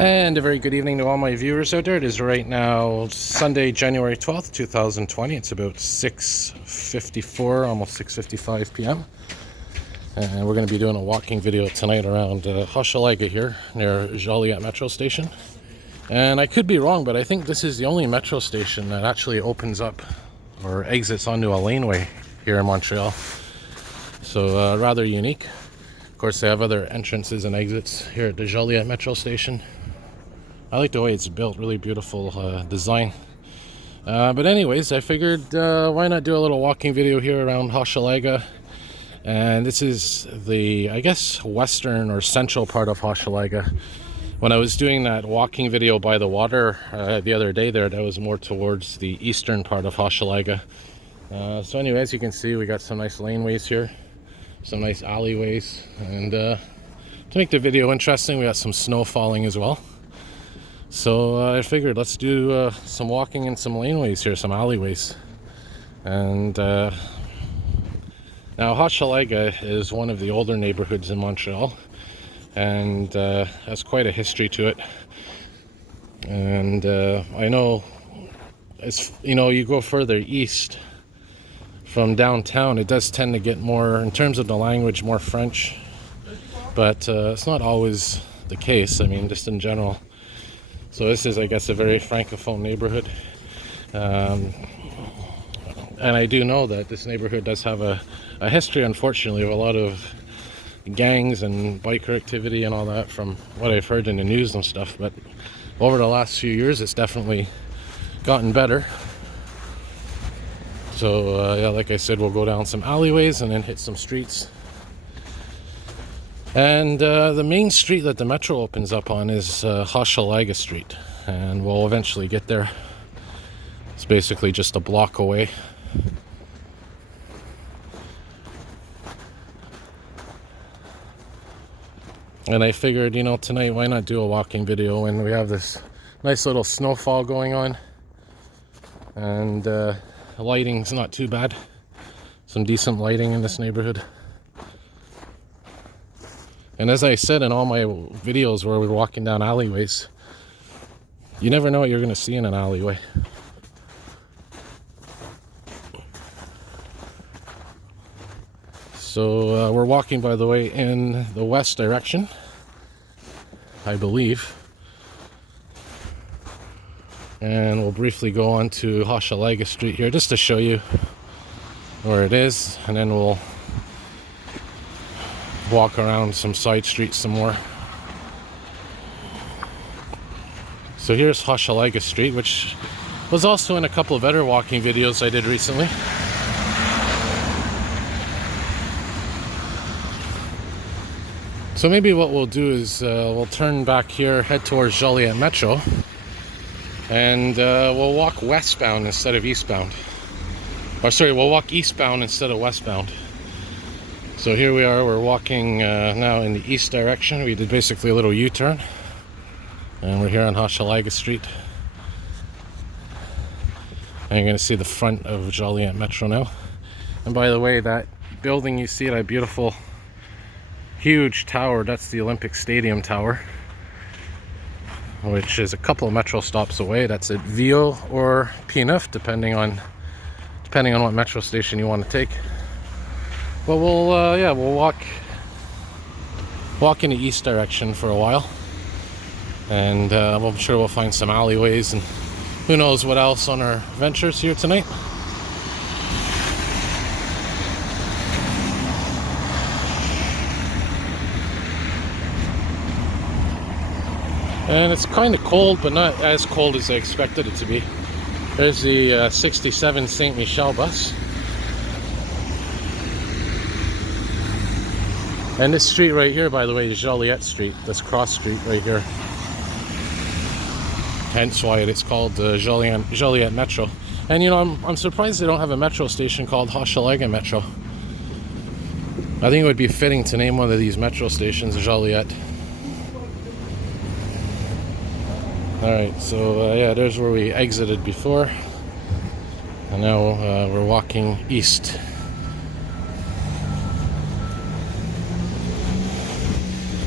And a very good evening to all my viewers out there. It is right now Sunday, January 12th, 2020. It's about 6:54, almost 6:55 p.m. And we're going to be doing a walking video tonight around Hochelaga here near Joliette Metro Station. And I could be wrong, but I think this is the only metro station that actually opens up or exits onto a laneway here in Montreal. So rather unique. Of course, they have other entrances and exits here at the Joliette Metro Station. I like the way it's built, really beautiful design. But anyways, I figured why not do a little walking video here around Hochelaga. And this is the, I guess, western or central part of Hochelaga. When I was doing that walking video by the water the other day there, that was more towards the eastern part of Hochelaga. So anyway, as you can see, we got some nice laneways here, some nice alleyways. And to make the video interesting, we got some snow falling as well. So I figured let's do some walking in some laneways here, some alleyways. And now Hochelaga is one of the older neighborhoods in Montreal, and has quite a history to it. And I know, as you know, you go further east from downtown, it does tend to get more, in terms of the language, more French. But it's not always the case, I mean, just in general. So this is, I guess, a very francophone neighborhood. And I do know that this neighborhood does have a history, unfortunately, of a lot of gangs and biker activity and all that, from what I've heard in the news and stuff. But over the last few years, it's definitely gotten better. So yeah, like I said, we'll go down some alleyways and then hit some streets. And the main street that the metro opens up on is Hochelaga Street, and we'll eventually get there. It's basically just a block away. And I figured, you know, tonight, why not do a walking video when we have this nice little snowfall going on, and the lighting's not too bad. Some decent lighting in this neighborhood. And as I said in all my videos where we're walking down alleyways, you never know what you're going to see in an alleyway. So we're walking, by the way, in the west direction, I believe. And we'll briefly go on to Hochelaga Street here just to show you where it is, and then we'll walk around some side streets some more. So here's Hochelaga Street, which was also in a couple of other walking videos I did recently. So maybe what we'll do is we'll turn back here, head towards Joliette Metro, and we'll walk westbound instead of eastbound. Or sorry, we'll walk eastbound instead of westbound. So here we are, we're walking now in the east direction. We did basically a little U-turn, and we're here on Hochelaga Street. And you're going to see the front of Joliette Metro now. And by the way, that building you see, that beautiful, huge tower, that's the Olympic Stadium Tower, which is a couple of metro stops away. That's at Viau or P9, depending on what metro station you want to take. But we'll yeah, we'll walk in the east direction for a while, and I'm sure we'll find some alleyways and who knows what else on our ventures here tonight. And it's kind of cold, but not as cold as I expected it to be. There's the 67 Saint Michel bus. And this street right here, by the way, is Joliette Street. This cross street right here. Hence why it's called Joliette Metro. And you know, I'm surprised they don't have a metro station called Hochelaga Metro. I think it would be fitting to name one of these metro stations Joliette. Alright, so yeah, there's where we exited before. And now we're walking east.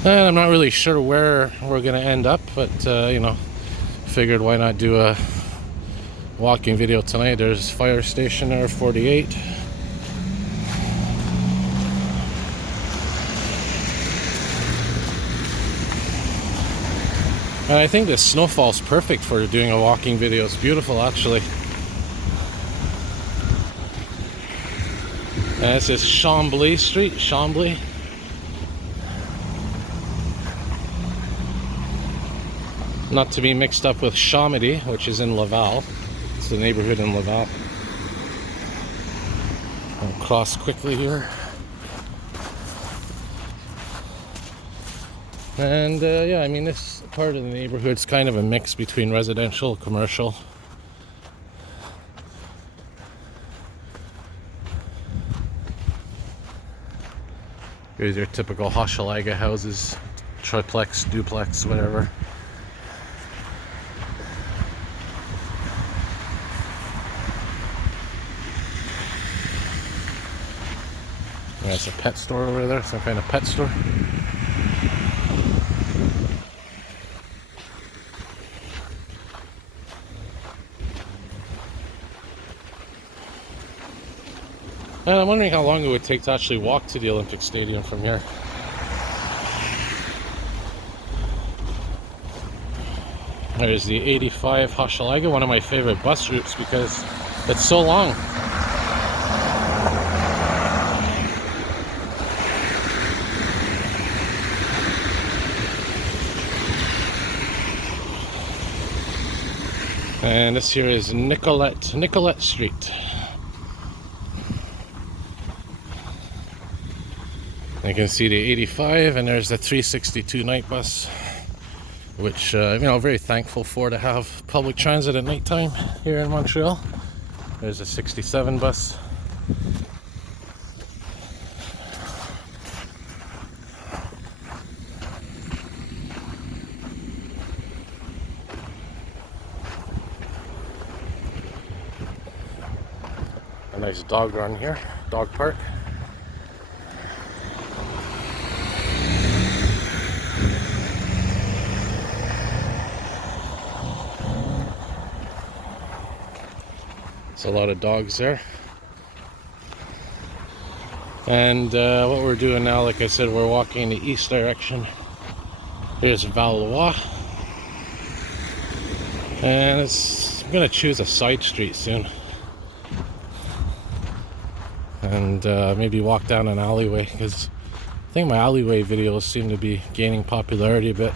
And I'm not really sure where we're gonna end up, but you know, figured why not do a walking video tonight. There's fire station there, 48. And I think this snowfall's perfect for doing a walking video. It's beautiful, actually. And this is Chambly Street, Chambly. Not to be mixed up with Chamedy, which is in Laval. It's the neighborhood in Laval. I'll cross quickly here. And yeah, I mean, this part of the neighborhood's kind of a mix between residential, commercial. Here's your typical Hochelaga houses, triplex, duplex, whatever. There's a pet store over there, some kind of pet store. And I'm wondering how long it would take to actually walk to the Olympic Stadium from here. There's the 85 Hochelaga, one of my favorite bus routes because it's so long. And this here is Nicolette Street. You can see the 85, and there's the 362 night bus, which you know, very thankful for to have public transit at nighttime here in Montreal. There's a 67 bus. A nice dog run here, dog park. It's a lot of dogs there. And what we're doing now, like I said, we're walking in the east direction. Here's Valois. And I'm gonna choose a side street soon. And maybe walk down an alleyway, because I think my alleyway videos seem to be gaining popularity a bit.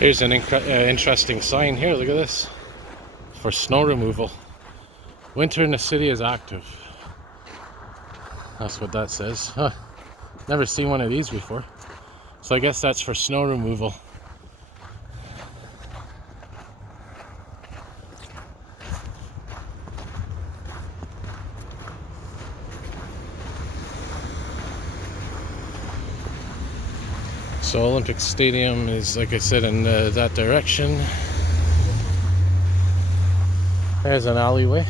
Here's an interesting sign here, look at this. For snow removal. Winter in the city is active. That's what that says. Huh. Never seen one of these before. So I guess that's for snow removal. So Olympic Stadium is, like I said, in that direction. There's an alleyway,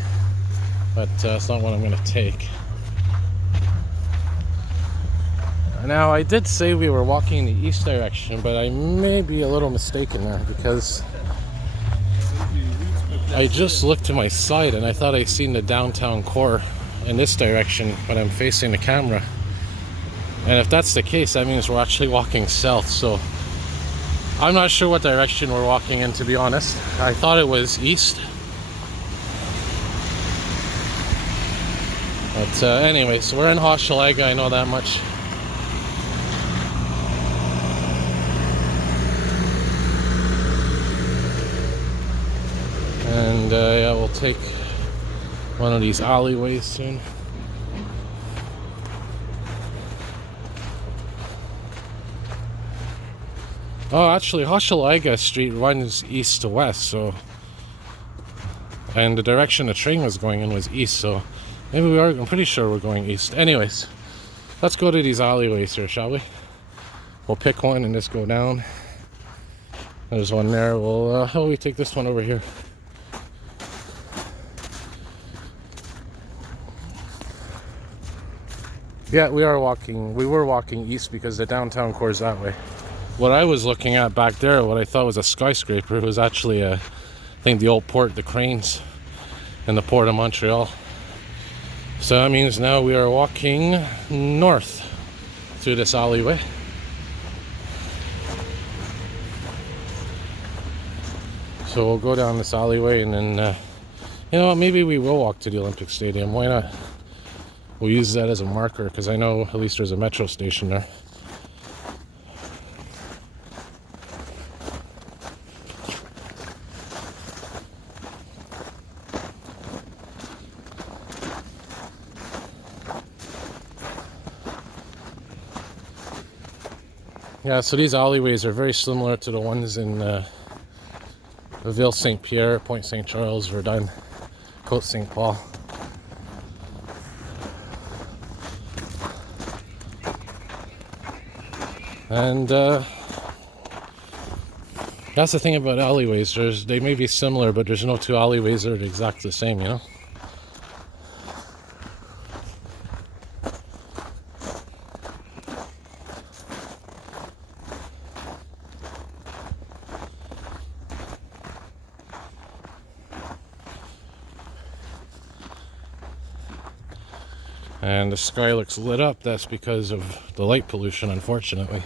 but it's not what I'm going to take. Now, I did say we were walking in the east direction, but I may be a little mistaken there, because I just looked to my side and I thought I seen the downtown core in this direction when I'm facing the camera. And if that's the case, that means we're actually walking south. So I'm not sure what direction we're walking in, to be honest. I thought it was east. But anyway, so we're in Hochelaga, I know that much. And yeah, we'll take one of these alleyways soon. Oh, actually, Hochelaga Street runs east to west, so, and the direction the train was going in was east, so maybe we are. I'm pretty sure we're going east. Anyways, let's go to these alleyways here, shall we? We'll pick one and just go down. There's one there. We'll how do we take this one over here? Yeah, we were walking east because the downtown core is that way. What I was looking at back there, what I thought was a skyscraper, it was actually I think the old port, the cranes in the port of Montreal. So that means now we are walking north through this alleyway. So we'll go down this alleyway and then, you know what, maybe we will walk to the Olympic Stadium. Why not? We'll use that as a marker because I know at least there's a metro station there. Yeah, so these alleyways are very similar to the ones in Ville Saint Pierre, Point Saint Charles, Verdun, Côte Saint Paul. And that's the thing about alleyways. They may be similar, but there's no two alleyways that are exactly the same, you know? And the sky looks lit up. That's because of the light pollution, unfortunately.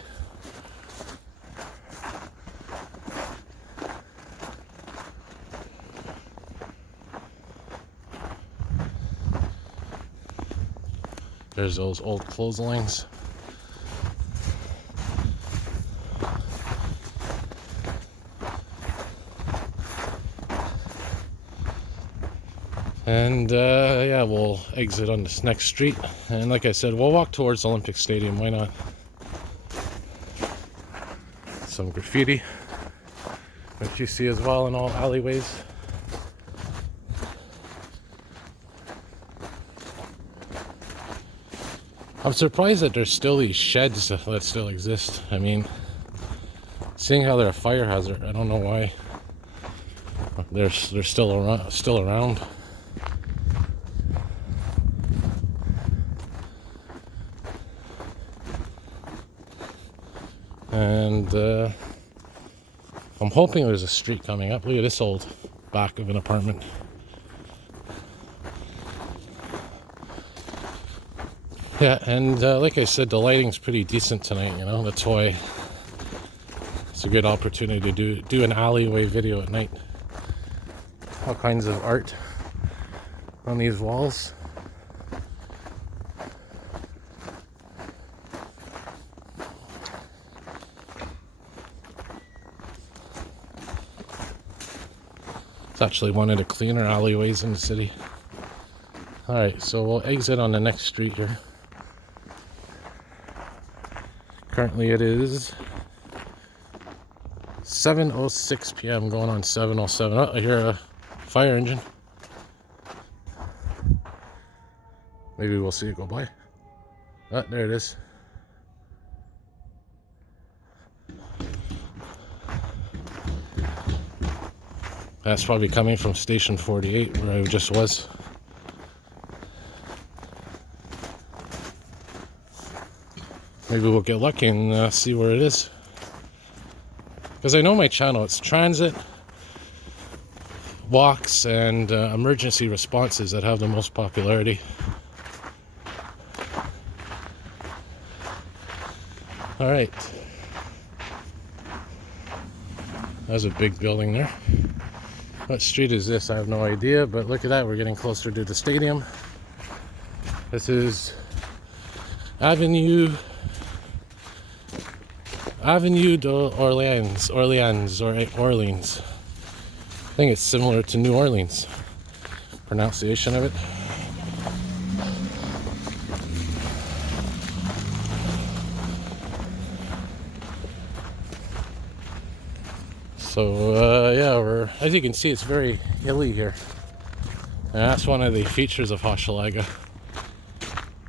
There's those old clotheslines. And yeah, we'll exit on this next street. And like I said, we'll walk towards Olympic Stadium. Why not? Some graffiti, which you see as well in all alleyways. I'm surprised that there's still these sheds that still exist. I mean, seeing how they're a fire hazard, I don't know why they're still around. And I'm hoping there's a street coming up. Look at this old back of an apartment. Yeah, and like I said, the lighting's pretty decent tonight, you know. That's why it's a good opportunity to do an alleyway video at night. All kinds of art on these walls. It's actually one of the cleaner alleyways in the city. Alright, so we'll exit on the next street here. Currently it is 7:06 p.m. going on 7:07. Oh, I hear a fire engine. Maybe we'll see it go by. Oh, there it is. That's probably coming from Station 48, where I just was. Maybe we'll get lucky and see where it is. Because I know my channel, it's transit, walks, and emergency responses that have the most popularity. Alright. There's a big building there. What street is this? I have no idea, but look at that, we're getting closer to the stadium. This is Avenue d'Orleans, Orleans. I think it's similar to New Orleans. pronunciation of it. So yeah, as you can see, it's very hilly here, and that's one of the features of Hochelaga,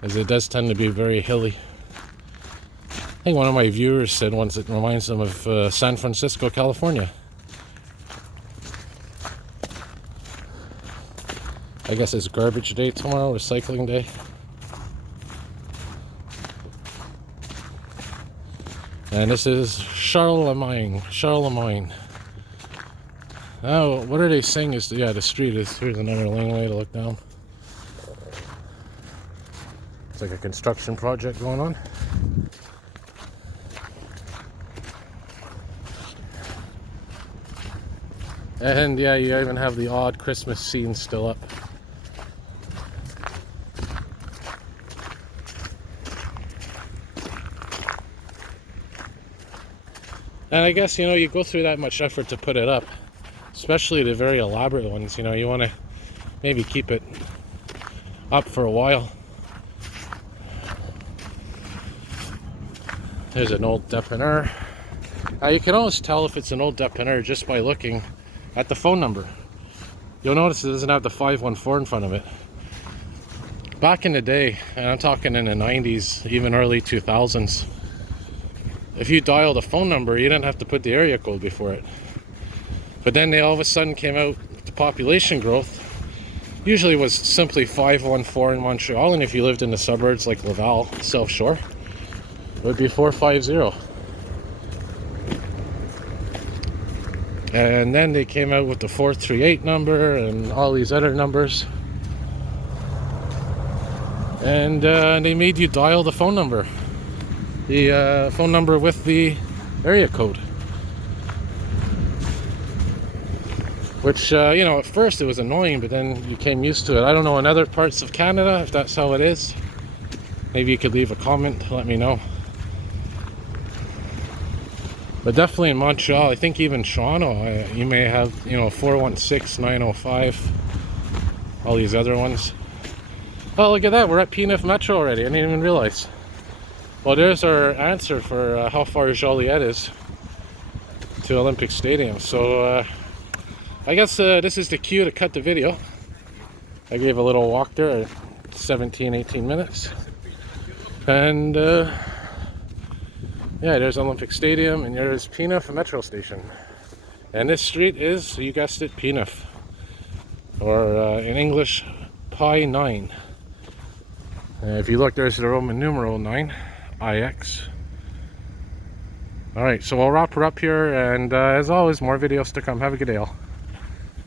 as it does tend to be very hilly. I think one of my viewers said once it reminds them of San Francisco, California. I guess it's garbage day tomorrow, recycling day. And this is Charlemagne. Now, what are they saying is, yeah, the street is, here's another laneway to look down. It's like a construction project going on. And yeah, you even have the odd Christmas scene still up. And I guess, you know, you go through that much effort to put it up, especially the very elaborate ones, you know, you want to maybe keep it up for a while. There's an old dépanneur. You can always tell if it's an old dépanneur just by looking at the phone number. You'll notice it doesn't have the 514 in front of it. Back in the day, and I'm talking in the 90s, even early 2000s, if you dialed a phone number, you didn't have to put the area code before it. But then they all of a sudden came out with the population growth. Usually it was simply 514 in Montreal, and if you lived in the suburbs like Laval, South Shore, it would be 450. And then they came out with the 438 number and all these other numbers. And they made you dial the phone number. The phone number with the area code. Which, you know, at first it was annoying, but then you came used to it. I don't know in other parts of Canada if that's how it is. Maybe you could leave a comment to let me know. But definitely in Montreal, I think even Toronto, you may have, you know, 416, 905, all these other ones. Oh, look at that, we're at Joliette Metro already. I didn't even realize. Well, there's our answer for how far Joliette is to Olympic Stadium. So I guess this is the cue to cut the video. I gave a little walk there at 17-18 minutes. And yeah, there's Olympic Stadium, and there's Joliette Metro Station. And this street is, you guessed it, Joliette. Or in English, Pi 9. If you look, there's the Roman numeral 9, IX. Alright, so I'll wrap her up here, and as always, more videos to come. Have a good day all.